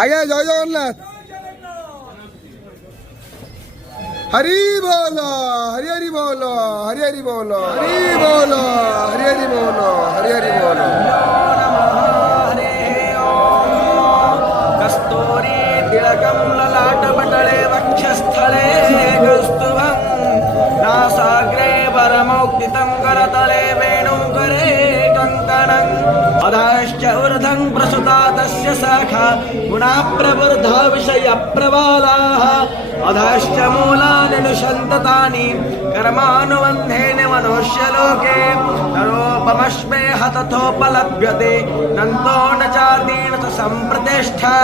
आगे जय जगन्नाथ हरि बोलो हरि हरि बोलो हरि हरि बोलो हरि बोलो हरि हरि बोलो हरि हरि बोलो कस्तूरी तिलकं ललाटपटले वक्षस्थले कौस्तुभं नासाग्रे परमौक्तितं करतले वेणुकरे कङ्कणम् अधश्च ऊर्ध्वं प्रसुता तस्य शाखा गुणाः प्रवृद्धा विषयप्रबालाः अधश्च मूलानि निषन्ततानि कर्मानुबन्धेन मनुष्यलोके नरोपमश्मे हतथोपलभ्यते नन्तो न चादीन च सम्प्रतिष्ठा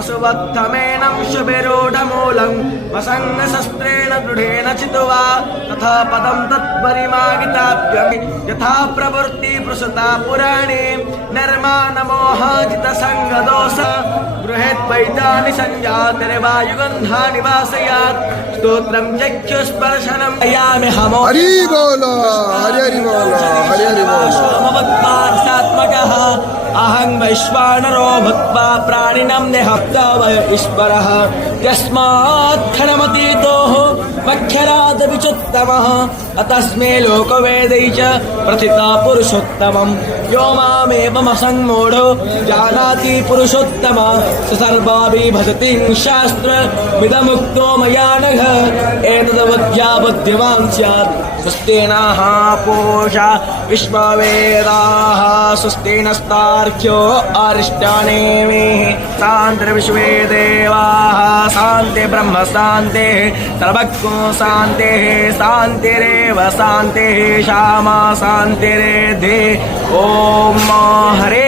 अशुभत्थमेनं शुभिरूढमूलं वसङ्गशस्त्रेण दृढेन चित्वा तथा पदं तत्परिमागिताभ्यं यथा प्रवृत्ति प्रसुता पुराणे निर्माणमोहाजितसङ्गदोष गृहेद्वैतानि सञ्जातिर्वायुगन्धानि वासयात् स्तोत्रं चक्षुस्पर्शनं यामि हमो हरि बोलो हरि हरि बोलो हरि हरि बोलो सोमवत्पार्थात्मकः अहं वैश्वानरो भूत्वा प्राणिनं निहत्वा वय ईश्वरः यस्मात् खरमतीतोः मक्षरादविचोत्तमः अतस्मै लोकवेदै च प्रथिता पुरुषोत्तमं यो मामेवमसम्मूढो जानाति पुरुषोत्तम स सर्वाभि भजति शास्त्रमिदमुक्तो मया नघ एतदवद्या बुद्धिमान् स्यात् स्वस्तेनाः पूषा विश्ववेदाः स्वस्तेनस्तार्क्ष्यो अरिष्टानेमिः शान्तिर्विश्वे देवाः शान्ति ब्रह्म शान्तिः सर्वज्ञो शान्तिः शान्तिरेव शान्तिः श्यामा शान्तिरेधि ॐ हरे